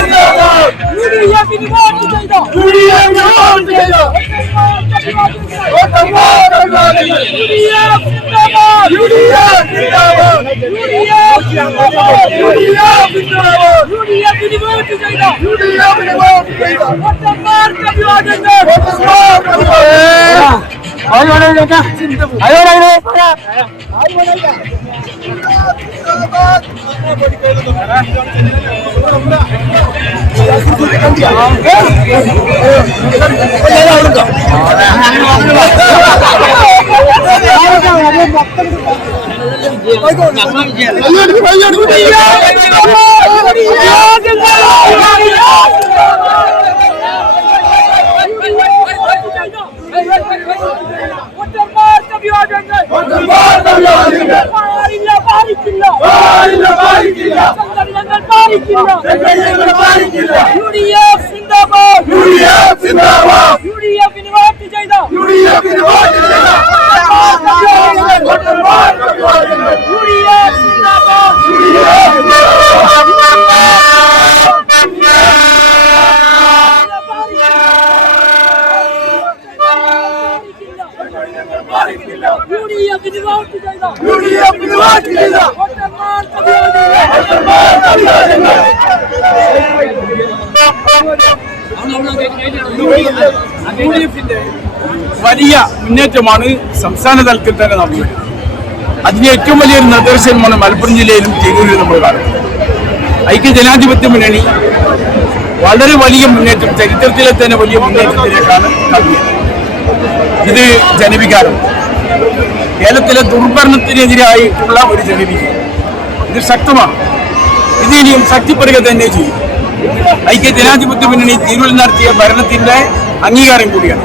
ും പാലിക്കില്ല U D F സിന്ദാബാദ്. യു ഡി എഫിന് വോട്ട് ചെയ്ത യു ഡി എഫ് സിന്ദാബാദ് യു ഡി എഫിന് വോട്ട് ചെയ്ത വോട്ടർമാർക്ക് യു ഡി എഫിന്റെ വലിയ മുന്നേറ്റമാണ് സംസ്ഥാന തലത്തിൽ തന്നെ നടന്നത്. അതിന് ഏറ്റവും വലിയൊരു നിർദ്ദേശമാണ് മലപ്പുറം ജില്ലയിലും തിരൂരിലും നമ്മൾ കാണുന്നത്. ഐക്യ ജനാധിപത്യ മുന്നണി വളരെ വലിയ മുന്നേറ്റം ചരിത്രത്തിലെ തന്നെ വലിയ മുന്നേറ്റത്തിലേക്കാണ് കടന്നത്. ഇത് ജനവികാരം. കേരളത്തിലെ ദുർഭരണത്തിനെതിരായിട്ടുള്ള ഒരു ജനവികാരം. ഇത് ശക്തമാണ്. ഇത് ഇനിയും ശക്തിപ്പെടുക തന്നെ ചെയ്യും. ഐക്യ ജനാധിപത്യ മുന്നണി തിരുവിൽ നടത്തിയ ഭരണത്തിന്റെ അംഗീകാരം കൂടിയാണ്.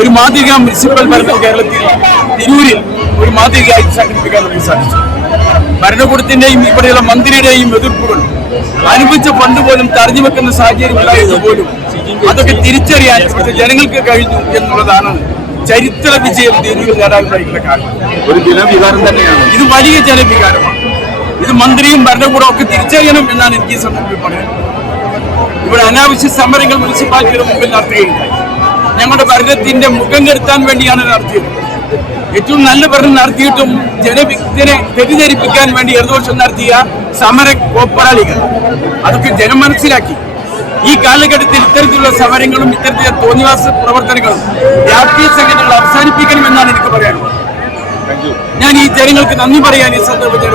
ഒരു മാതൃക മുനിസിപ്പൽ ഭരണം കേരളത്തിൽ തിരൂരിൽ ഒരു മാതൃകയായി സംഘടിപ്പിക്കാൻ നമുക്ക് സാധിച്ചു. ഭരണകൂടത്തിന്റെയും ഇവിടെയുള്ള മന്ത്രിയുടെയും എതിർപ്പുകൾ അനുഭവിച്ച ഫണ്ട് പോലും തടഞ്ഞു വെക്കുന്ന സാഹചര്യം ഉണ്ടായത് പോലും അതൊക്കെ തിരിച്ചറിയാൻ ഇവിടുത്തെ ജനങ്ങൾക്ക് കഴിഞ്ഞു എന്നുള്ളതാണ് ചരിത്ര വിജയം തിരൂരിൽ കഴിയുന്ന കാരണം ഒരു ജനവികാരം തന്നെയാണ്. ഇത് വലിയ ജനവികാരമാണ്. ഇത് മന്ത്രിയും ഭരണകൂടവും ഒക്കെ തിരിച്ചറിയണം എന്നാണ് എനിക്ക് ഈ സന്ദർഭത്തിൽ പറയുന്നത് ഇവിടെ അനാവശ്യ സമരങ്ങൾ മുനിസിപ്പാലിറ്റിയുടെ മുമ്പിൽ നടത്തുകയുണ്ടായി ഞങ്ങളുടെ ഭരണത്തിന്റെ മുഖം കെടുത്താൻ വേണ്ടിയാണ് നടത്തിയത്. ഏറ്റവും നല്ല ഭരണം നടത്തിയിട്ടും ജനവിനെ തെറ്റിദ്ധരിപ്പിക്കാൻ വേണ്ടി ഇടതുപക്ഷം നടത്തിയ സമര കോപ്പറാളികൾ. അതൊക്കെ ജനം മനസ്സിലാക്കി ഈ കാലഘട്ടത്തിൽ ഇത്തരത്തിലുള്ള സമരങ്ങളും ഇത്തരത്തിലുള്ള തോന്നിവാസ പ്രവർത്തനങ്ങളും രാഷ്ട്രീയ സംഘടനകൾ അവസാനിപ്പിക്കണമെന്നാണ് എനിക്ക് പറയാനുള്ളത്. ഞാൻ ഈ ജനങ്ങൾക്ക് നന്ദി പറയാൻ ഈ സന്ദർഭത്തിൽ